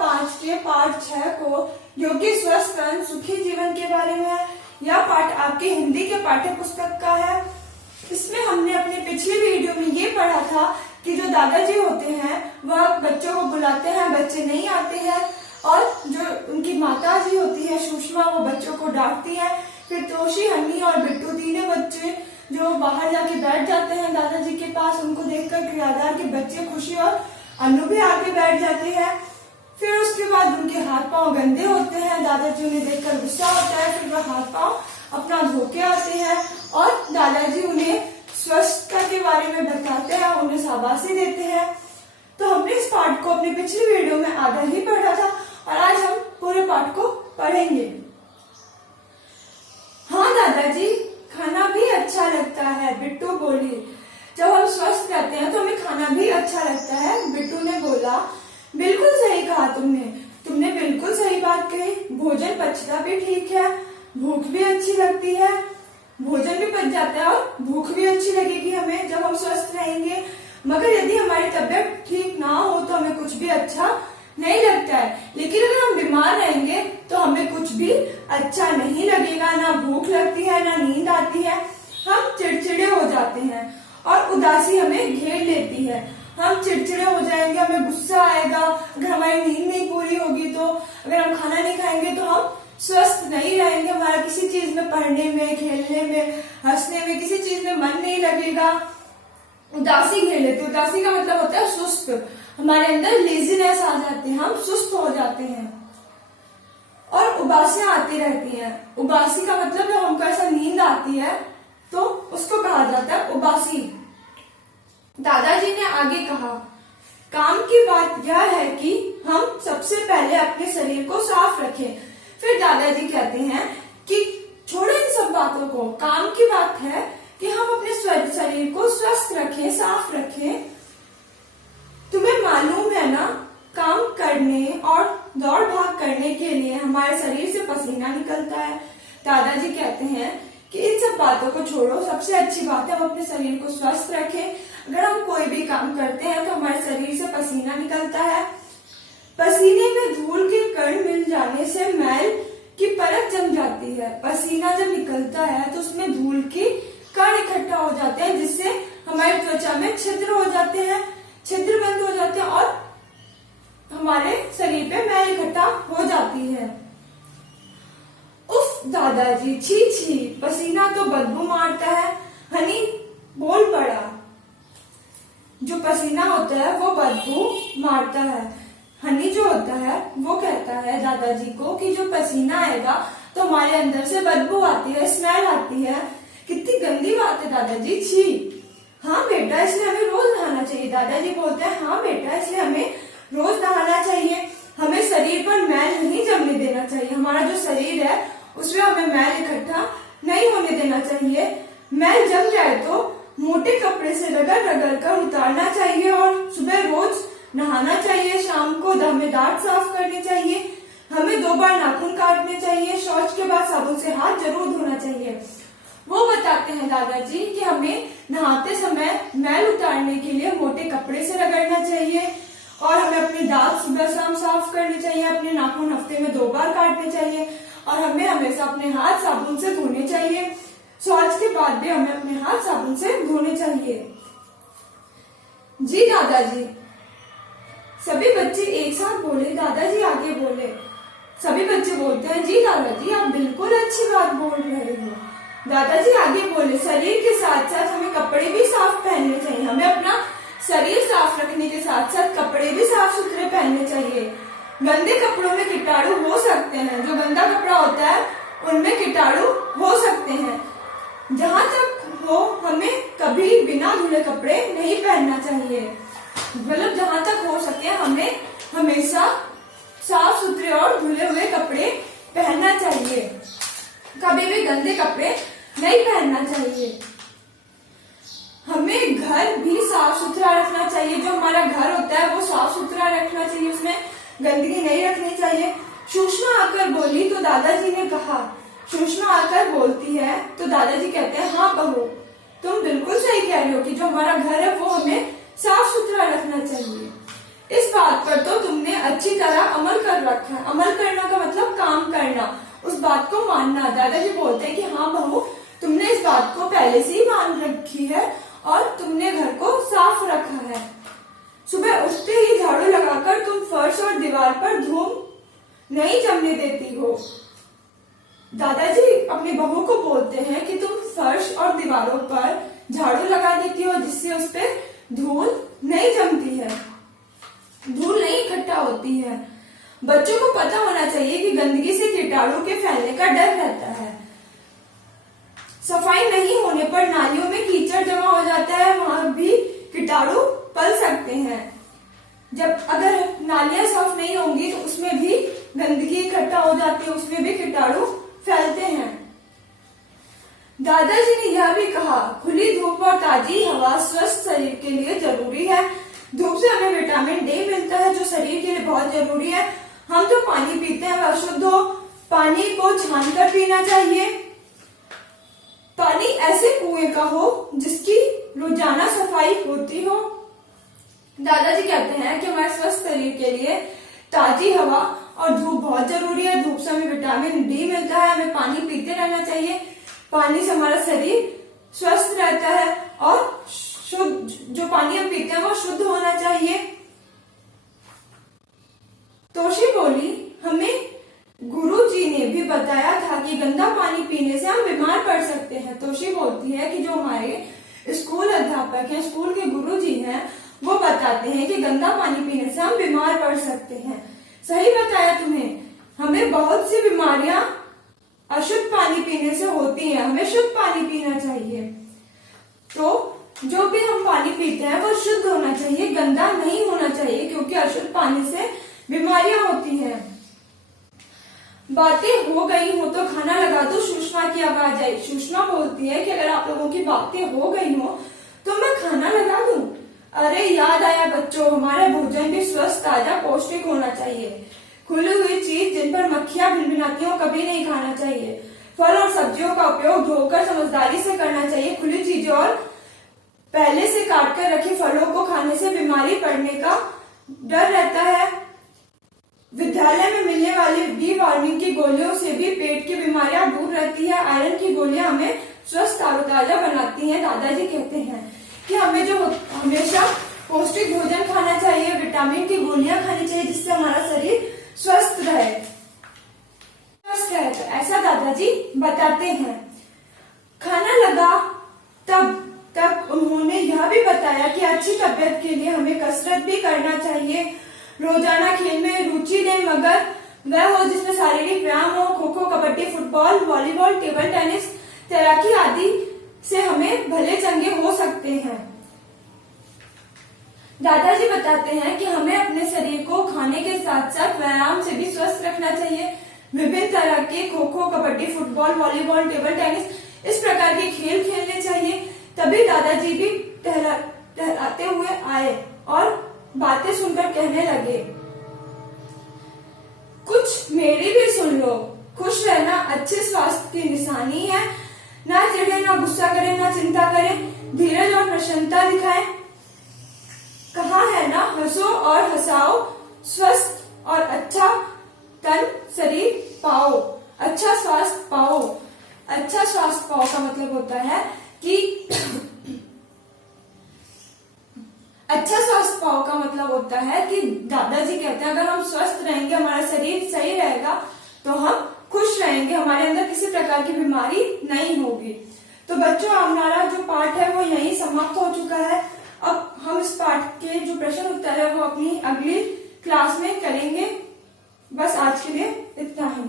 5 के पाठ 6 को योगी स्वस्थ तन सुखी जीवन के बारे में है। यह पाठ आपके हिंदी के पाठ्य पुस्तक का है। इसमें हमने अपने पिछले वीडियो में ये पढ़ा था कि जो दादाजी होते हैं वह बच्चों को बुलाते हैं, बच्चे नहीं आते हैं, और जो उनकी माता जी होती है सुषमा, वो बच्चों को डांटती है। फिर तोशी, हन्नी और बिट्टू तीनों बच्चे जो बाहर जाके बैठ जाते हैं दादाजी के पास, उनको देखकर किराएदार के बच्चे खुशी और अन्नू भी आके बैठ जाते हैं। फिर उसके बाद उनके हाथ पांव गंदे होते हैं, दादाजी उन्हें देखकर गुस्सा होता है। फिर वह हाथ पांव अपना धो के आते हैं और दादाजी उन्हें स्वच्छता के बारे में बताते हैं, उन्हें शाबाशी देते हैं। तो हमने इस पाठ को अपने पिछले वीडियो में आधा ही पढ़ा था और आज हम पूरे पाठ को पढ़ेंगे। हाँ दादाजी, खाना भी अच्छा लगता है, बिट्टू बोली। जब हम स्वस्थ रहते हैं तो हमें खाना भी अच्छा लगता है, बिट्टू ने बोला। बिल्कुल सही कहा तुमने बिल्कुल सही बात कही। भोजन पचता भी ठीक है, भूख भी अच्छी लगती है, भोजन भी पच जाता है और भूख भी अच्छी लगेगी हमें जब हम स्वस्थ रहेंगे। मगर यदि हमारी तबीयत ठीक ना हो तो हमें कुछ भी अच्छा नहीं लगता है। लेकिन अगर हम बीमार रहेंगे तो हमें कुछ भी अच्छा नहीं लगेगा, ना भूख लगती है, ना नींद आती है, हम चिड़चिड़े हो जाते हैं और उदासी हमें घेर लेती है। हम चिड़चिड़े हो जाएंगे, हमें गुस्सा आएगा, अगर हमारी नींद नहीं पूरी होगी तो, अगर हम खाना नहीं खाएंगे तो हम स्वस्थ नहीं रहेंगे। हमारा किसी चीज में, पढ़ने में, खेलने में, हंसने में, किसी चीज में मन नहीं लगेगा। उदासी घेर लेते। उदासी का मतलब होता है सुस्त। हमारे अंदर लेजीनेस आ जाती है, हम सुस्त हो जाते हैं और उबासियां आती रहती हैं। उबासी का मतलब जब हमको ऐसा नींद आती है तो उसको कहा जाता है उबासी। दादाजी ने आगे कहा, काम की बात यह है कि हम सबसे पहले अपने शरीर को साफ रखें। फिर दादाजी कहते हैं कि छोड़ो इन सब बातों को, काम की बात है कि हम अपने शरीर को स्वस्थ रखें, साफ रखें। तुम्हें मालूम है ना, काम करने और दौड़ भाग करने के लिए हमारे शरीर से पसीना निकलता है। दादाजी कहते हैं कि इन सब बातों को छोड़ो, सबसे अच्छी बात है हम अपने शरीर को स्वस्थ रखें। अगर हम कोई भी काम करते हैं तो हमारे शरीर से पसीना निकलता है। पसीने में धूल के कण मिल जाने से मैल की परत जम जाती है। पसीना जब निकलता है तो उसमें धूल की कण इकट्ठा हो जाते हैं, जिससे हमारी त्वचा में छिद्र हो जाते हैं, छिद्र बंद हो जाते हैं और हमारे शरीर पे मैल इकट्ठा हो जाती है। उफ दादाजी, छी छी, पसीना तो बदबू मारता है। हनी बोल पड़ा। जो पसीना होता है वो बदबू मारता है। हनी जो होता है वो कहता है दादाजी को कि जो पसीना आएगा तो हमारे अंदर से बदबू आती है, स्मेल आती है। कितनी गंदी बात है दादाजी, छी। हाँ बेटा, इसलिए हमें रोज नहाना चाहिए। दादाजी बोलते हैं हाँ बेटा, इसलिए हमें रोज नहाना चाहिए। हमें शरीर पर मैल नहीं जमने देना चाहिए। हमारा जो शरीर है उसमें हमें मैल इकट्ठा नहीं होने देना चाहिए। मैल जम जाए तो मोटे कपड़े से रगड़ रगड़ कर उतारना चाहिए और सुबह रोज नहाना चाहिए। शाम को हमें दांत साफ करने चाहिए। हमें 2 बार नाखून काटने चाहिए। शौच के बाद साबुन से हाथ जरूर धोना चाहिए। वो बताते हैं दादाजी कि हमें नहाते समय मैल उतारने के लिए मोटे कपड़े से रगड़ना चाहिए और हमें अपने दांत सुबह शाम साफ करने चाहिए। अपने नाखून हफ्ते में 2 बार काटने चाहिए और हमें हमेशा अपने हाथ साबुन से धोने चाहिए। शौच के बाद भी हमें अपने हाथ साबुन से धोने चाहिए। जी दादाजी, सभी बच्चे एक साथ बोले। दादाजी आगे बोले। सभी बच्चे बोलते हैं जी दादाजी, आप बिल्कुल अच्छी बात बोल रहे हो। दादाजी आगे बोले, शरीर के साथ साथ हमें कपड़े भी साफ पहनने चाहिए। हमें अपना शरीर साफ रखने के साथ साथ कपड़े भी साफ सुथरे पहनने चाहिए। गंदे कपड़ों में कीटाणु हो सकते हैं। जो गंदा कपड़ा होता है उनमें कीटाणु हो सकते हैं। जहां तक हो, हमें कभी बिना धुले कपड़े नहीं पहनना चाहिए। मतलब जहां तक हो सके हमें हमेशा साफ सुथरे और धुले हुए कपड़े पहनना चाहिए। कभी भी गंदे कपड़े नहीं पहनना चाहिए। हमें घर भी साफ सुथरा रखना चाहिए। जो हमारा घर होता है वो साफ सुथरा रखना चाहिए, उसमें गंदगी नहीं रखनी चाहिए। सुषमा आकर बोली तो दादाजी ने कहा। सुषमा आकर बोलती है तो दादाजी कहते हैं हाँ बहू, तुम बिल्कुल सही कह रही हो कि जो हमारा घर है वो हमें साफ सुथरा रखना चाहिए। इस बात पर तो तुमने अच्छी तरह अमल रखा है। अमल करना का मतलब काम करना, उस बात को मानना। दादाजी बोलते हैं कि हाँ बहू, तुमने इस बात को पहले से ही मान रखी है और तुमने घर को साफ रखा है। सुबह उठते ही झाड़ू लगाकर तुम फर्श और दीवार पर धूल नहीं जमने देती हो। दादाजी अपनी बहू को बोलते हैं कि तुम फर्श और दीवारों पर झाड़ू लगा देती हो, जिससे उस पर धूल नहीं जमती है, धूल नहीं इकट्ठा होती है। बच्चों को पता होना चाहिए कि गंदगी से कीटाणु के फैलने का डर रहता है। सफाई नहीं होने पर नालियों में कीचड़ जमा हो जाता है, वहां भी कीटाणु पल सकते हैं। जब अगर नालियां साफ नहीं होंगी तो उसमें भी गंदगी इकट्ठा हो जाती है, उसमें भी कीटाणु फैलते हैं। दादाजी ने यह भी कहा, खुली धूप और ताजी हवा स्वस्थ शरीर के लिए जरूरी है। धूप से हमें विटामिन डी मिलता है, जो शरीर के लिए बहुत जरूरी है। हम जो पानी पीते हैं वह अशुद्ध हो, पानी को छानकर पीना चाहिए। पानी ऐसे कुएं का हो जिसकी रोजाना सफाई होती हो। दादाजी कहते हैं कि हमारे स्वस्थ शरीर के लिए ताजी हवा और धूप बहुत जरूरी है। धूप से हमें विटामिन डी मिलता है, हमें पानी पीते रहना चाहिए। पानी से हमारा शरीर स्वस्थ रहता है और शुद्ध, जो पानी हम पीते हैं वो शुद्ध होना चाहिए। तोशी बोली, हमें गुरुजी ने भी बताया था कि गंदा पानी पीने से हम बीमार पड़ सकते हैं। तोशी बोलती है कि जो हमारे स्कूल अध्यापक हैं, स्कूल के गुरुजी हैं, वो बताते हैं कि गंदा पानी पीने से हम बीमार पड़ सकते हैं। सही बताया तुम्हें, हमें बहुत सी बीमारियां अशुद्ध पानी पीने से होती हैं, हमें शुद्ध पानी पीना चाहिए। तो जो भी हम पानी पीते हैं वो शुद्ध होना चाहिए, गंदा नहीं होना चाहिए, क्योंकि अशुद्ध पानी से बीमारियां होती हैं। बातें हो गई हो तो खाना लगा दो, सुषमा की आवाज आई। सुषमा बोलती है कि अगर आप लोगों की बातें हो गई हो तो मैं खाना लगा दूं। अरे याद आया बच्चों, हमारा भोजन भी स्वस्थ, ताजा, पौष्टिक होना चाहिए। खुली हुई चीज जिन पर मक्खियां भिनभिनाती हो कभी नहीं खाना चाहिए। फल और सब्जियों का उपयोग धोकर समझदारी से करना चाहिए। खुली चीजों और पहले से काट कर रखे फलों को खाने से बीमारी पड़ने का डर रहता है। विद्यालय में मिलने वाली डी वार्मिंग की गोलियों से भी पेट की बीमारियां दूर रहती है। आयरन की गोलियां हमें स्वस्थ ताजा बनाती हैं। दादाजी कहते हैं कि हमें जो हमेशा पौष्टिक भोजन खाना चाहिए, विटामिन की गोलियां खानी चाहिए, जिससे हमारा शरीर स्वस्थ रहे, स्वस्थ रहे। तो ऐसा दादाजी बताते हैं। खाना लगा तब तक उन्होंने यह भी बताया कि अच्छी तबीयत के लिए हमें कसरत भी करना चाहिए। रोजाना खेल में रुचि लें, मगर वह हो जिसमें शारीरिक व्यायाम हो। Kho kho, kabaddi, football, volleyball, table tennis, तैराकी आदि से हमें भले चंगे हो सकते हैं। दादाजी बताते हैं कि हमें अपने शरीर को खाने के साथ साथ व्यायाम से भी स्वस्थ रखना चाहिए। विभिन्न तरह के kho kho, kabaddi, football, volleyball, table tennis, इस प्रकार के खेल खेलने चाहिए। तभी दादाजी भी टहराते हुए आए और बातें सुनकर कहने लगे, कुछ मेरी भी सुन लो। खुश रहना अच्छे स्वास्थ्य की निशानी है। ना चिढ़े, ना गुस्सा करें, ना चिंता करें, धीरज और प्रसन्नता दिखाएं। कहा है ना, हंसो और हंसाओ, स्वस्थ और अच्छा तन शरीर पाओ, अच्छा स्वास्थ्य पाओ। अच्छा स्वास्थ्य पाओ का मतलब होता है कि अच्छा स्वास्थ्य पाओ का मतलब होता है कि दादाजी कहते हैं अगर हम स्वस्थ रहेंगे, हमारा शरीर सही रहेगा, तो हम खुश रहेंगे, हमारे अंदर किसी प्रकार की बीमारी नहीं होगी। तो बच्चों, हमारा जो पाठ है वो यहीं समाप्त हो चुका है। अब हम इस पाठ के जो प्रश्न उत्तर है वो अपनी अगली क्लास में करेंगे। बस आज के लिए इतना ही।